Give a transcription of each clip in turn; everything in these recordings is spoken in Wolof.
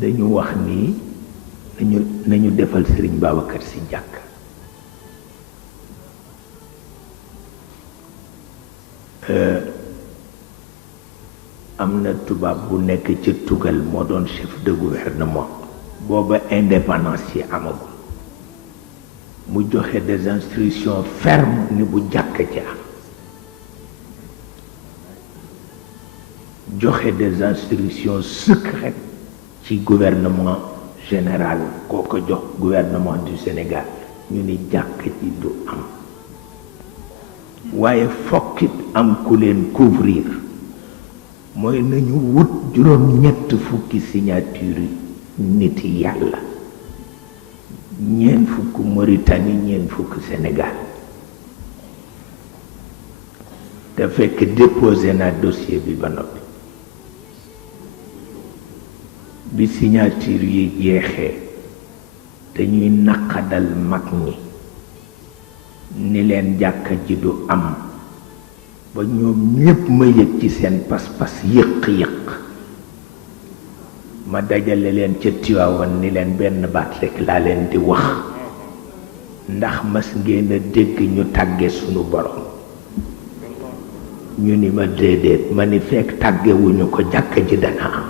dañu wax ni nañu defal Serigne Babacar Sy jàkk am na tubaab bu nekk ca tugal moo doon chef de gouvernement booba indépendance yi amagul mu joxe des instructions fermes ni bu jàkk ci am joxe des instructions secrètes ci gouvernement général koo ko jox gouvernement du Sénégal ñu ni jàkk ci du am waaye fokkit am ku leen couvrir mooy nañu wut juróom-ñett fukki signature nit yàlla ñeent fukk Mauritanie ñeent fukk Sénégal te fekk déposé naa dossier bi ba noppi bi signature yi jeexee dañuy naqadal mag ñi ni leen jàkka ji du am ba ñoom ñépp ma yëg ci seen pas-pas yëq-yëq ma dajale leen ca Tiwaawan ni leen benn baat rekk laa leen di wax ndax mas ngeen a dégg ñu tàgge sunu borom ñu ni ma déedéet ma ni fekk tàggewuñu ko jàkka ji dana am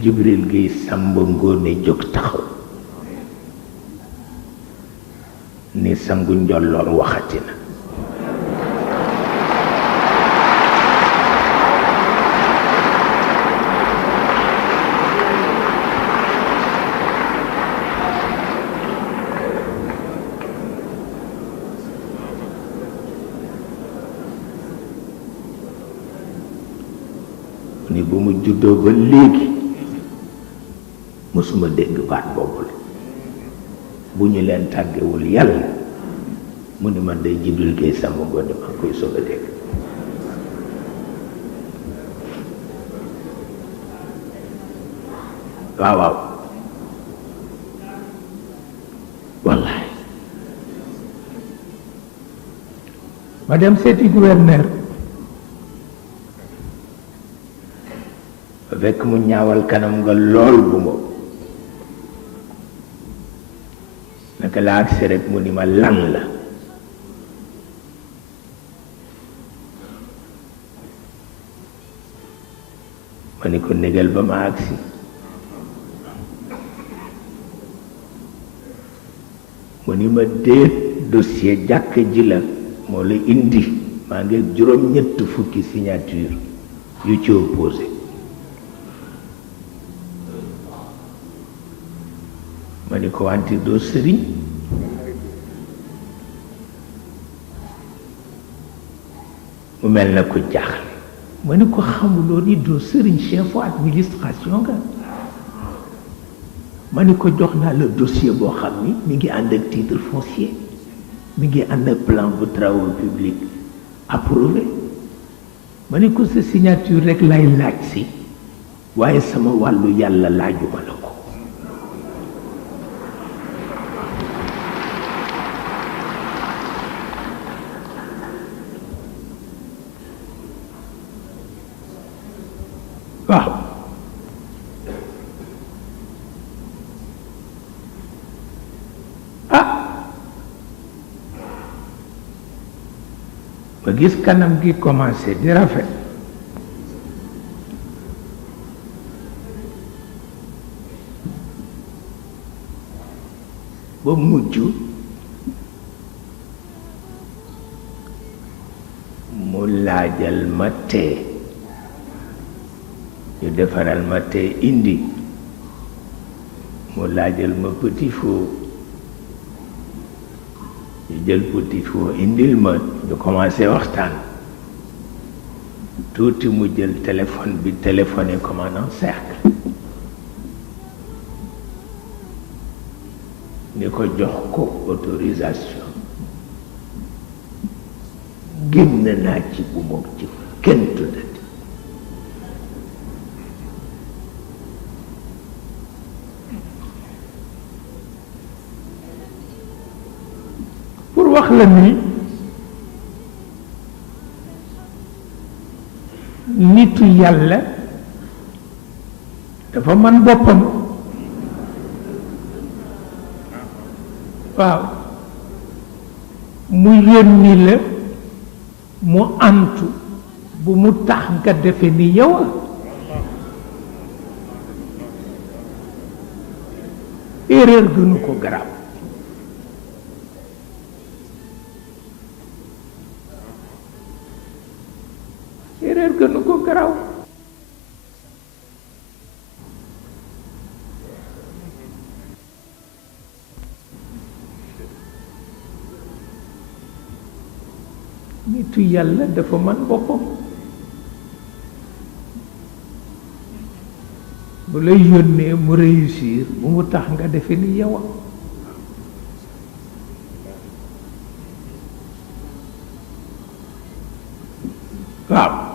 Jibril Gueye Samba Ngoone jóg taxaw ni sangu njolloor waxati na ni bu mu juddoo ba léegi musuma dégg baat boobu la bu ñu leen tàggewul yàlla mu ni man day Jibril Gueye Samba Ngoone maa koy soog a dégg waaw waaw wallaay ma dem seeti gouverneur fekk mu ñaawal kanam nga lool bu moom naka la agsi rek mu ni ma lan la ma ni ko négal ba ma agsi mu ni ma déet dossier jàkk ji la moo la indi maa ngi juróom-ñett fukki signature yu ci opposé ma ni ko wante doo sëriñ mu mel na ko jaaxle ma ni ko xamuloo ni doo sëriñ chef administration nga ma ni ko jox naa la dossier boo xam ni mi ngi ànd ak titre foncier mi ngi ànd ak plan bu travaux publics approuvé ma ni ko sa signature rek lay laaj si waaye sama wàllu yàlla laajuma la ko waaw ma gis kanam gi commencé di rafet ba mujj mu laajal ma tee ñu defaral ma tee indi mu laajal ma petit fou ñu jël petit fou indil ma ñu commencé waxtaan tuuti mu jël téléphone bi téléphoné commandant cercle ni ko jox ko autorisation génn naa ci bu moom ci kenn tuddati pour wax la ni nitu yàlla dafa man boppam waaw mu yónni la mu antu bu mu tax nga defe ni yow erreur gënu ko garaaw erreur gënu ko garaaw nitu yàlla dafa man boppam bu lay yónnee mu réussir bu mu tax nga defe ni yow waaw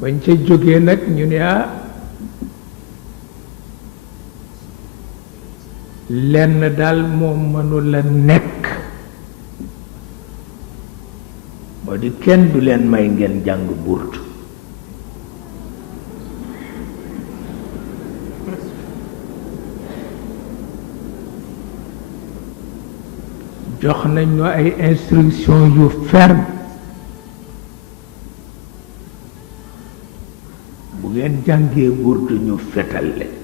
bañ ca jógee nag ñu ne lenn daal moom mënula nekk moo di kenn du leen may ngeen jàng burtu jox nañ ñu ay instruction yu ferme bu ngeen jàngee burtu ñu fetal leen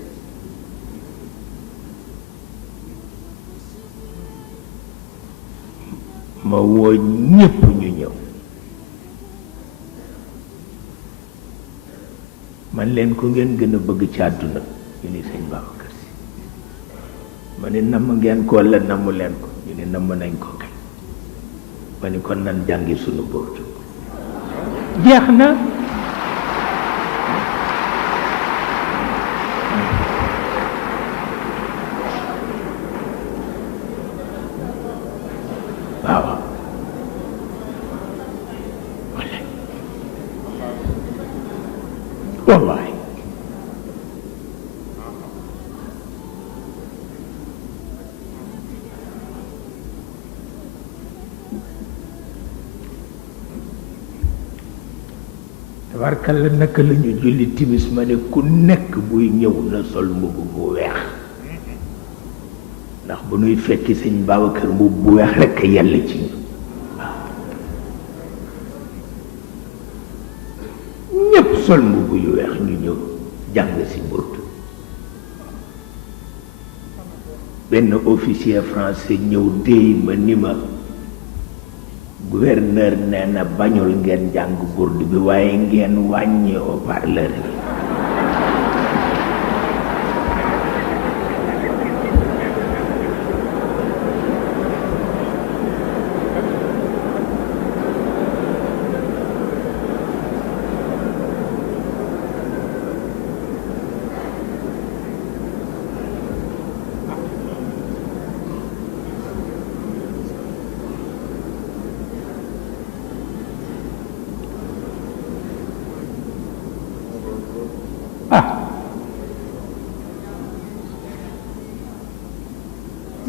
ma woo ñépp ñu ñëw man leen ko ngeen gën a bëgg ci àdduna ñu ni sëñ Babacar Si ma ni namm ngeen ko la namu leen ko ñu ni namm nañ ko kay ma ni kon nan jàngi sunu burtu jeex na wallahi tabarkalla naka la ñu julli timis ma ne ku nekk buy ñëw na sol mbubb bu weex ndax bu nuy fekki sëñ Babacar mbubb bu weex rekk yàlla ci ñu ñépp sol mbubb yu weex ñu ñëw jàng si burtu benn officier français ñëw déy ma ni ma gouverneur nee na bañul ngeen jàng burdu bi waaye ngeen wàññi haut-parleur bi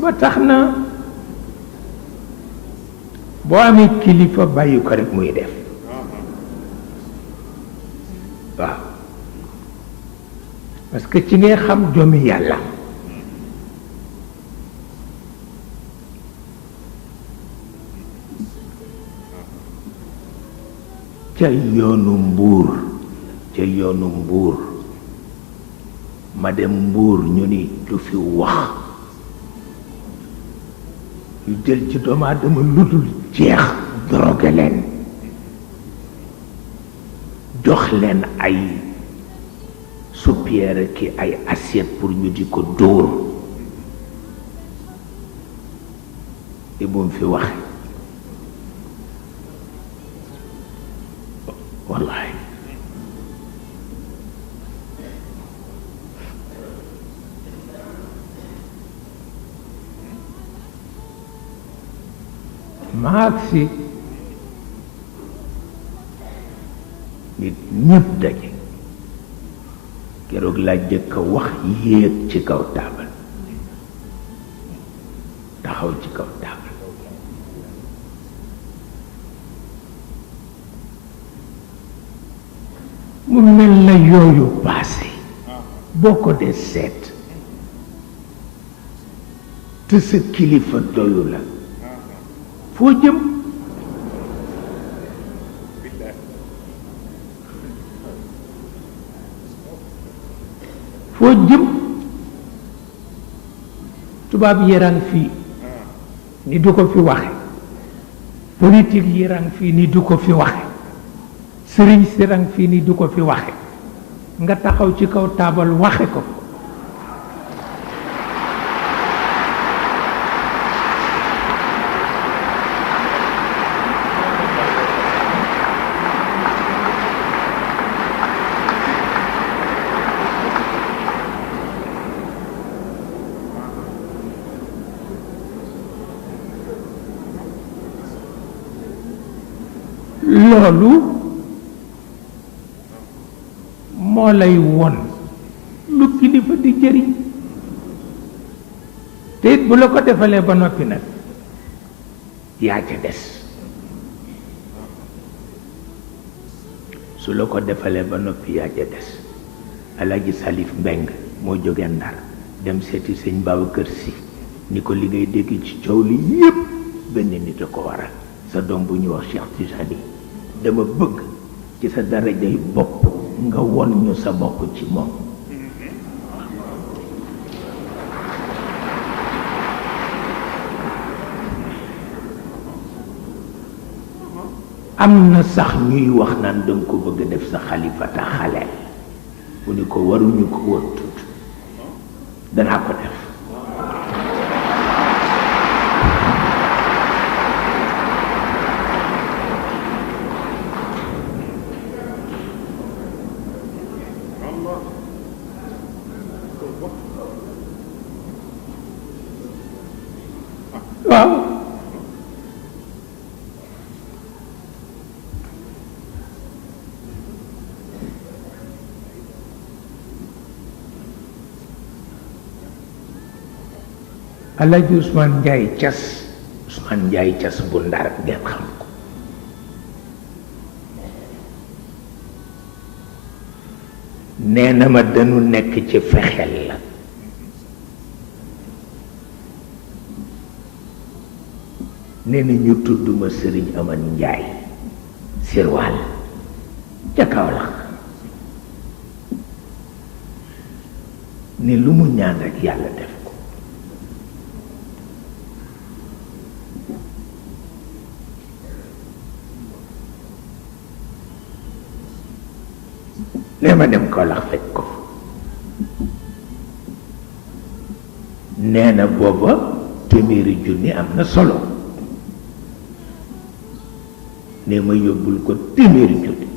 ba tax na boo amee kilifa bàyyi ko rek muy def waaw parce que ci ngay xam joomi yàlla ca yoonu mbuur ma dem mbuur ñu ni du fi wax yu jël ci doomu aadama lu dul jeex drogué leen jox leen ay soupière ki ay assiette pour ñu di ko dóor te bu mu fi waxe wallahi maag si nit ñëpp daje keroog laa jëkk a wax yéeg ci kaw taabal taxaw ci kaw taabal mu mel na yooyu passé boo ko dee seet te sa kilifa doyu la foo jëm foo jëm tubaab yërang fii ni du ko fi waxe politique yërang fii ni du ko fi waxe sëriñ sirang fii ni du ko fi waxe nga taxaw ci kaw taabal waxe ko loolu moo lay won lu kilifa di jëriñ te it bu la ko defalee ba noppi nag yaa ca des su la ko defalee ba noppi yaa ca des Alaaji Salif Mbeng moo jóge Ndar dem seeti sëñ Babacar Si ni ko li ngay dégg ci coow li yépp benn nit a ko waral sa doom bu ñu wax Cheikh Tijani dama bëgg ci sa darajay bopp nga won ñu sa bopp ci moom am na sax ñuy wax naan danga ko bëgg def sa xalifata xaleel mu ni ko waruñu ko woon tudd danaa ko def waaw Alaaji Ousmane Ndiaye Thiass Ousmane Ndiaye Thiass bu Ndar ngeen xam ko nee na ma dañu nekk ci fexel la nee na ñu tudd ma Sëriñ Aman Njaay sirwaal ca Kaolack ni lu mu ñaan rek yàlla def ko nee ma dem Kaolack fekk ko nee na booba téeméeri junni am na solo ne ma yóbbul ko téeméeri junni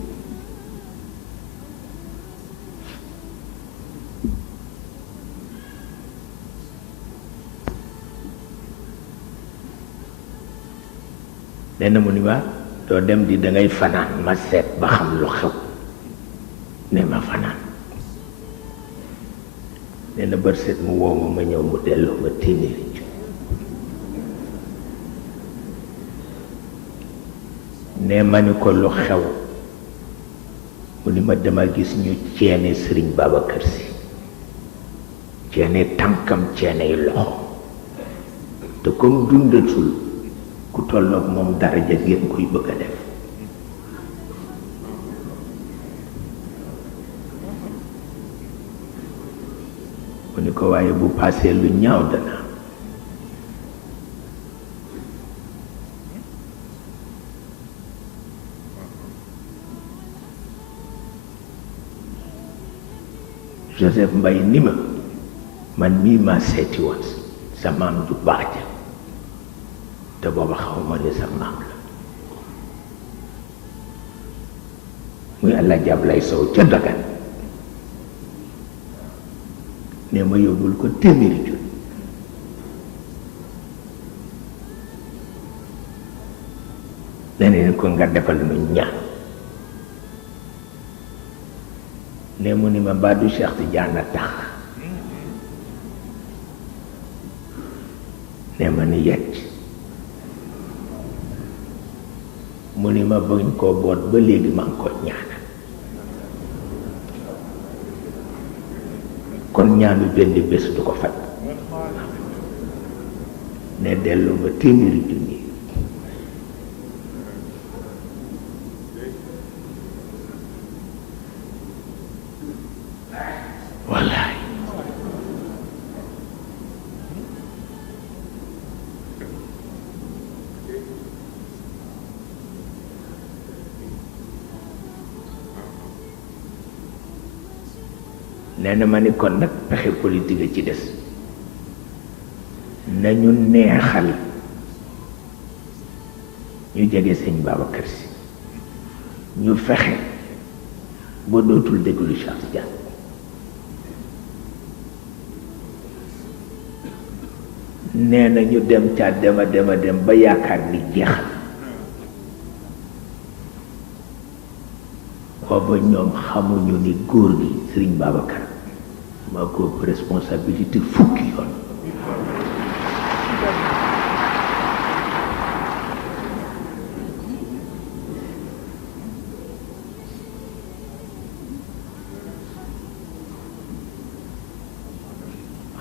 nee na mu ni ma doo dem di dangay fanaan ma seet ba xam lu xew ne ma fanaan nee na bër seet mu woo ma ñëw mu delloo ma téeméeri junni ne ma ni ko lu xew mu ni ma dama gis ñu ceene Sëriñ Babacar Si ceene tànkam ceene yi loxo te comme dundatul ku tolloog moom daraja ngeen koy bëgg a def mu ni ko waaye bu paasee lu ñaaw dana Joseph Mbaye ni ma man mii maa seeti woon sa maam ju baax ja te booba xaw ma ne sa maam la muy àlla jàpp lay sow ca Dagan ne ma yóbbul ko téeméeri junni leneen ko nga defal nu ñaan ne mu ni ma mbaa du Cheikh Tidiane a tax ne ma ni yett mu ni ma bañ koo boot ba léegi maa ngi ko ñaanal kon ñaanu benn bés du ko faj ne dellu ma téeméeri junni wallaay nee na ma ni kon nag pexe politique a ci des nañu neexal ñu jege sëñ Babacar Si ñu fexe ba dootul déglu Cheikh Tidiane nee na ñu dem ca dema dem ba yaakaar ni jeexal booba ñoom xamuñu ni góor gi Sëriñ Babacar maa ko ëpp responsabilité fukki yoon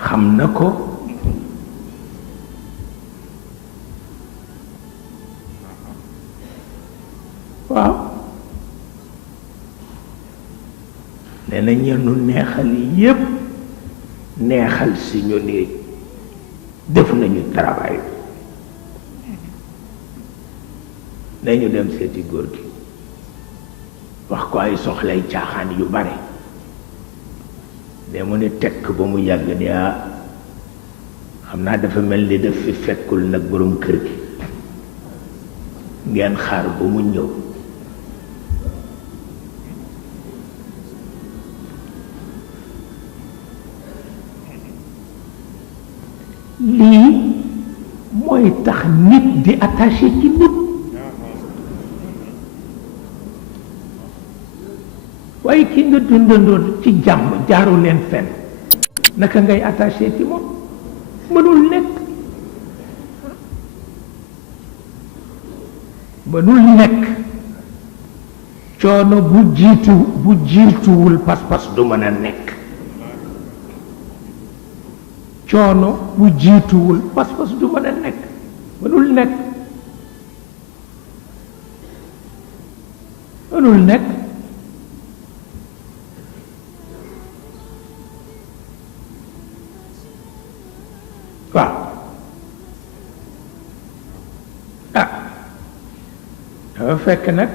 xam na ko waaw nee na ñennu neexal yépp neexal si ñu ni def nañu travail nañu dem seeti góor gi wax ko ay soxlay caaxaan yu bare ne mu ne tekk ba mu yàgg ni xam naa dafa mel ni daf fi fekkul nag borom kër gi ngeen xaar ba mu ñëw lii mooy tax nit di attaché ci nit waaye ki nga dundandoon ci jàmm jaaru leen fenn naka ngay attaché ci moom mënul nekk coono bu jiituwul pas-pas du mën a nekk coono bu jiituwul pas-pas du mën a nekk mënul nekk waaw dafa fekk nag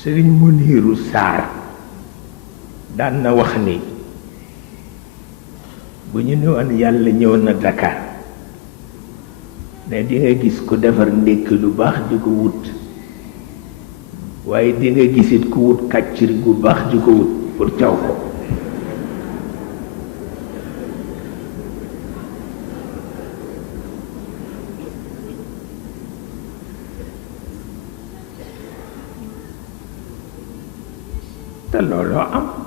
Sëriñ Muniiru Saar daan na wax ni bu ñu newoon yàlla ñëw na Dakar ne di nga gis ku defar ndékki lu baax di ko wut waaye di nga gisit ku wut kàccir gu baax di ko wut pour caw ko te looloo am